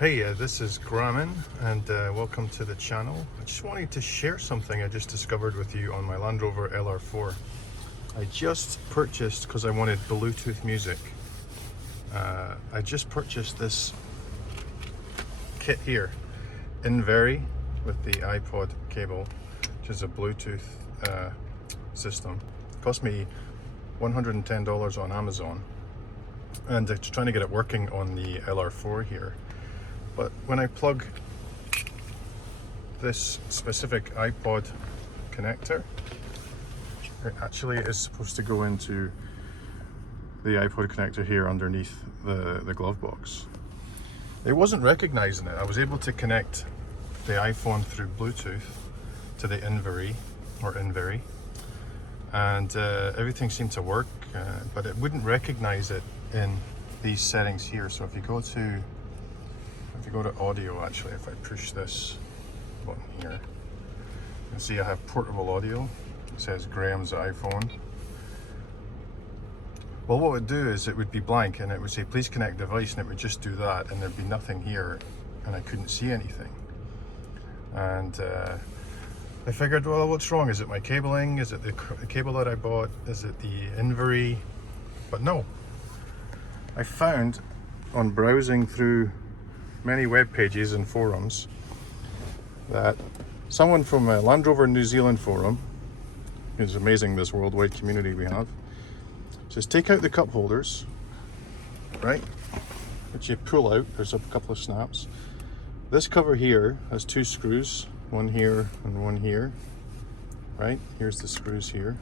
Hey, this is Gramin, and welcome to the channel. I just wanted to share something I just discovered with you on my Land Rover LR4. I just purchased, because I wanted Bluetooth music, I just purchased this kit here, Invery, with the iPod cable, which is a Bluetooth system. It cost me $110 on Amazon, and I'm trying to get it working on the LR4 here. But when I plug this specific iPod connector, it actually is supposed to go into the iPod connector here underneath the glove box. It wasn't recognizing it. I was able to connect the iPhone through Bluetooth to the Invery, and everything seemed to work, but it wouldn't recognize it in these settings here. So if you go to audio, actually, if I push this button here, you'll see I have portable audio. It says Graham's iPhone. Well, what it would do is it would be blank and it would say please connect device, and it would just do that, and there'd be nothing here and I couldn't see anything. And I figured, well, what's wrong? Is it my cabling? Is it the cable that I bought? Is it the Invery? But no. I found, on browsing through many web pages and forums, that someone from a Land Rover New Zealand forum, it's amazing this worldwide community we have, says take out the cup holders, right, which you pull out. There's a couple of snaps. This cover here has two screws, one here and one here, right? Here's the screws here.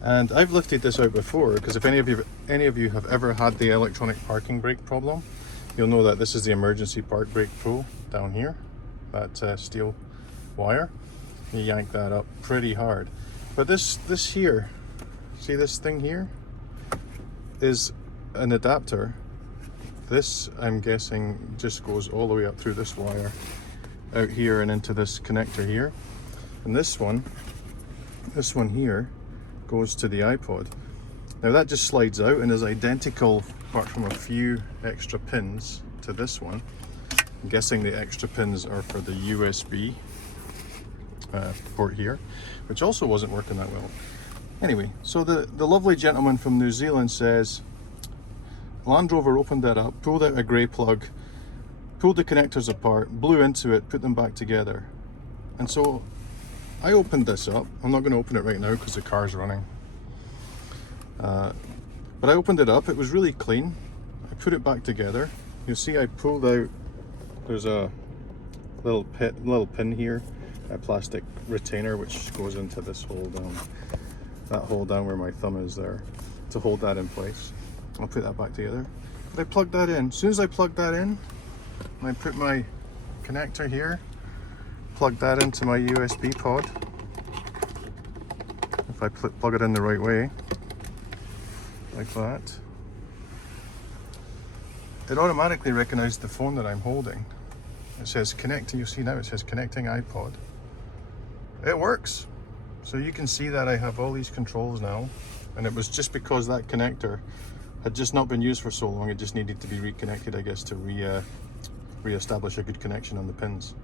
And I've lifted this out before, because if any of you have ever had the electronic parking brake problem, you'll know that this is the emergency park brake pull down here, that steel wire. You yank that up pretty hard. But this here, see this thing here, is an adapter. This, I'm guessing, just goes all the way up through this wire, out here and into this connector here. And this one here, goes to the iPod. Now that just slides out and is identical, apart from a few extra pins, to this one. I'm guessing the extra pins are for the USB port here, which also wasn't working that well. Anyway, so the lovely gentleman from New Zealand says Land Rover opened that up, pulled out a grey plug, pulled the connectors apart, blew into it, put them back together. And so I opened this up. I'm not going to open it right now because the car's running. But I opened it up. It was really clean. I put it back together. You'll see I pulled out, there's a little pin here, a plastic retainer which goes into this hole down, that hole down where my thumb is there, to hold that in place. I'll put that back together. But I plugged that in. As soon as I plugged that in, I put my connector here, plug that into my USB pod. If I plug it in the right way, like that, it automatically recognized the phone that I'm holding. It says connecting, you see now it says connecting iPod. It works. So you can see that I have all these controls now, and it was just because that connector had just not been used for so long, it just needed to be reconnected, I guess, to re-establish a good connection on the pins.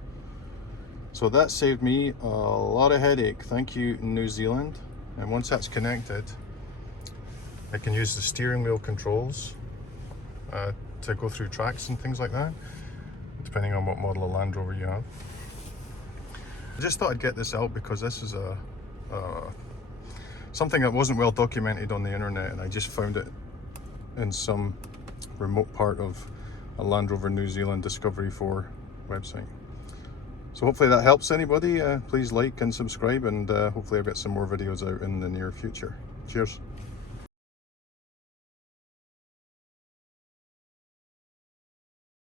So that saved me a lot of headache. Thank you, New Zealand. And once that's connected, I can use the steering wheel controls to go through tracks and things like that, depending on what model of Land Rover you have. I just thought I'd get this out because this is something that wasn't well documented on the internet, and I just found it in some remote part of a Land Rover New Zealand Discovery 4 website. So hopefully that helps anybody. Please like and subscribe, and hopefully I'll get some more videos out in the near future. Cheers.